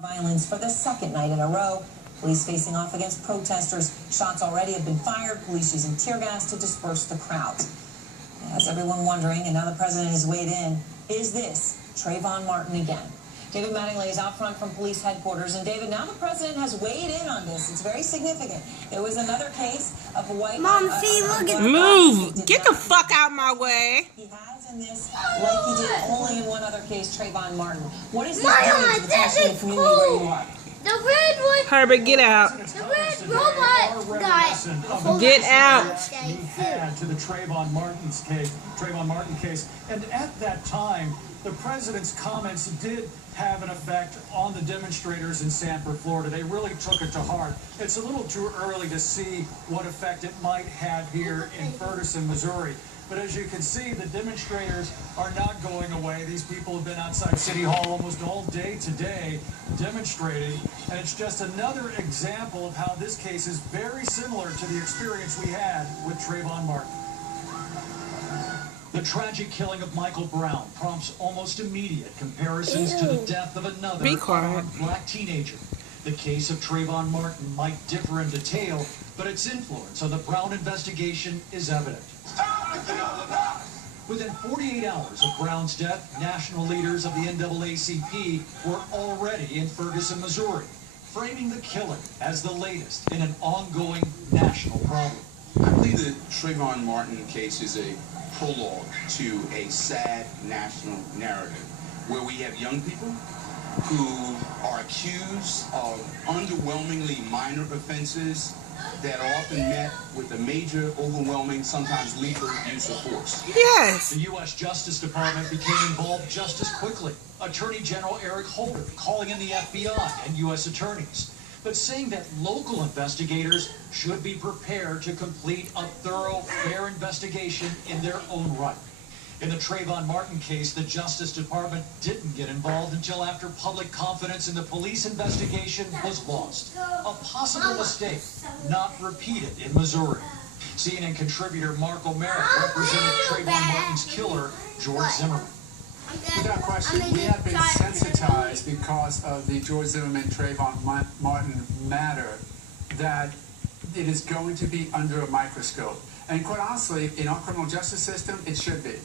Violence for the second night in a row. Police facing off against protesters. Shots already have been fired. Police using tear gas to disperse the crowd. As everyone wondering, and now the president has weighed in, is this Trayvon Martin again? David Mattingly is out front from police headquarters. And David, now the president has weighed in on this. It's very significant. There was another case of a white... Mom, see, look at... Move! Get the fuck out my way. He has in this, like he did only in one other case, Trayvon Martin. What is this doing to the tension in the community where you are? The red one... Herbert, get out. The red robot got... Get out. Had to the Trayvon Martin case. And at that time, the president's comments did have an effect on the demonstrators in Sanford, Florida. They really took it to heart. It's a little too early to see what effect it might have here in Ferguson, Missouri. But as you can see, the demonstrators are not going away. These people have been outside City Hall almost all day today demonstrating. And it's just another example of how this case is very similar to the experience we had with Trayvon Martin. The tragic killing of Michael Brown prompts almost immediate comparisons to the death of another black teenager. The case of Trayvon Martin might differ in detail, but its influence on the Brown investigation is evident. Within 48 hours of Brown's death, national leaders of the NAACP were already in Ferguson, Missouri, framing the killing as the latest in an ongoing national problem. I believe the Trayvon Martin case is a prologue to a sad national narrative where we have young people who are accused of underwhelmingly minor offenses that are often met with a major, overwhelming, sometimes lethal use of force. Yes. The U.S. Justice Department became involved just as quickly. Attorney General Eric Holder calling in the FBI and U.S. attorneys, but saying that local investigators should be prepared to complete a thorough, fair investigation in their own right. In the Trayvon Martin case, the Justice Department didn't get involved until after public confidence in the police investigation was lost. A possible mistake not repeated in Missouri. CNN contributor Mark O'Mara represented Trayvon Martin's killer, George Zimmerman. Without question, we have been sensitized because of the George Zimmerman Trayvon Martin matter that it is going to be under a microscope. And quite honestly, in our criminal justice system, it should be.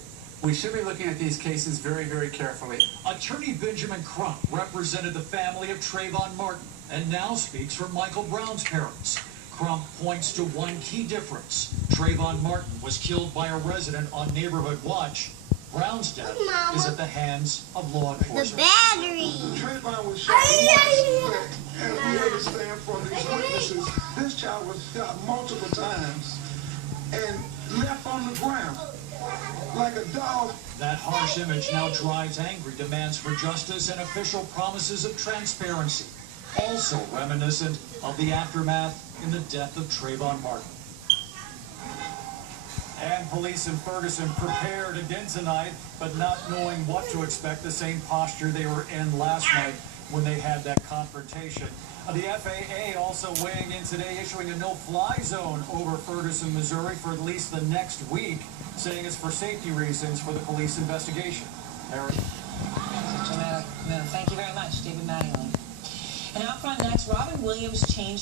We should be looking at these cases very, very carefully. Attorney Benjamin Crump represented the family of Trayvon Martin and now speaks for Michael Brown's parents. Crump points to one key difference. Trayvon Martin was killed by a resident on Neighborhood Watch. Brown's death is at the hands of law enforcement. The battery. Trayvon was shot multiple times, and we understand from these witnesses, this child was shot multiple times and left on the ground like a dog. That harsh image now drives angry demands for justice and official promises of transparency, also reminiscent of the aftermath in the death of Trayvon Martin. And police in Ferguson prepared again tonight, but not knowing what to expect, the same posture they were in last night when they had that confrontation. The FAA also weighing in today, issuing a no-fly zone over Ferguson, Missouri for at least the next week, saying it's for safety reasons for the police investigation. Eric? Thank you very much, David Mattingly. And out front next, Robin Williams changed